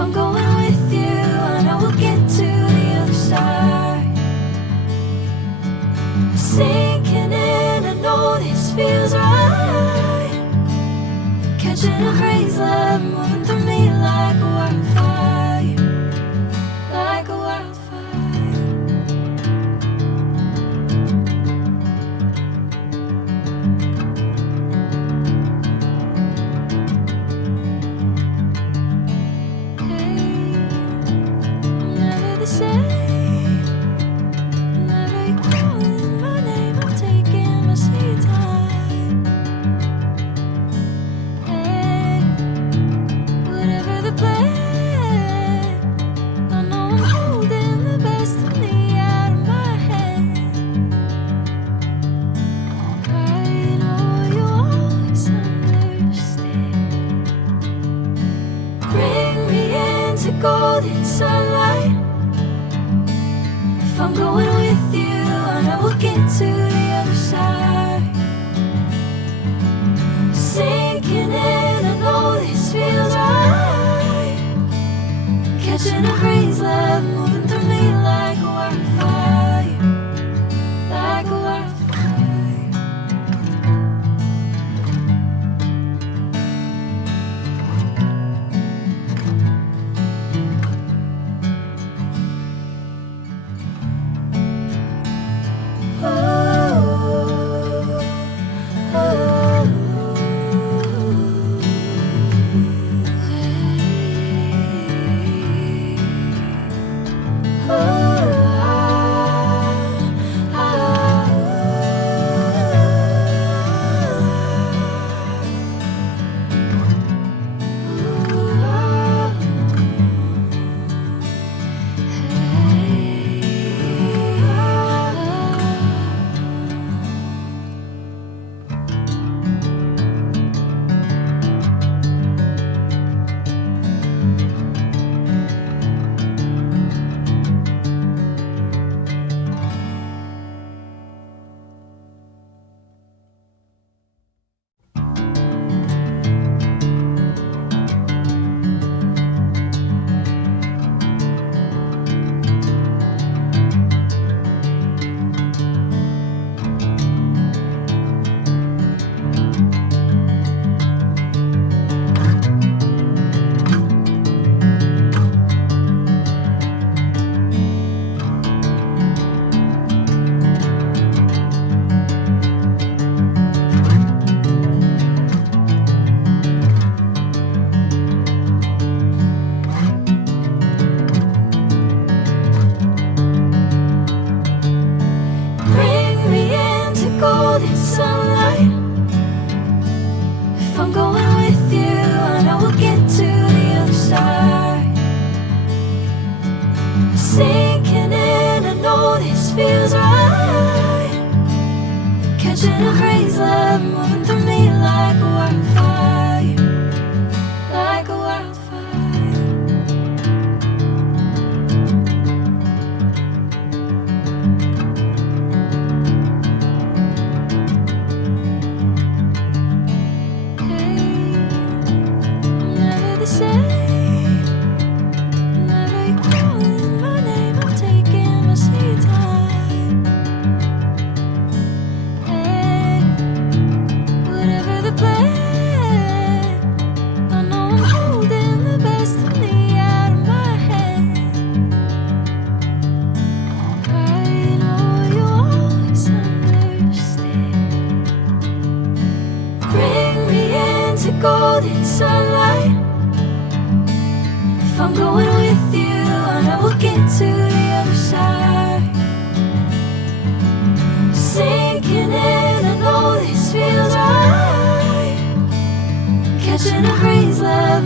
I'm going with you, I know we'll get to the other side. Sinking in, I know this feels right. Catching a crazy love, moving through me like a wildfire, like a wildfire. Golden sunlight. If I'm going with you, I know we'll get to the other side. Sinking in, I know this feels right. Catching a crazy love, moving through me like a wildfire, like a wildfire. Golden sunlight. If I'm going with you, I know we'll get to the other side. Sinking in, I know this feels right. Catching a crazy love, moving through me like a wildfire, like a wildfire. Golden sunlight. If I'm going with you, I know we'll get to the other side. Sinking in, I know this feels right. Catching a crazy love,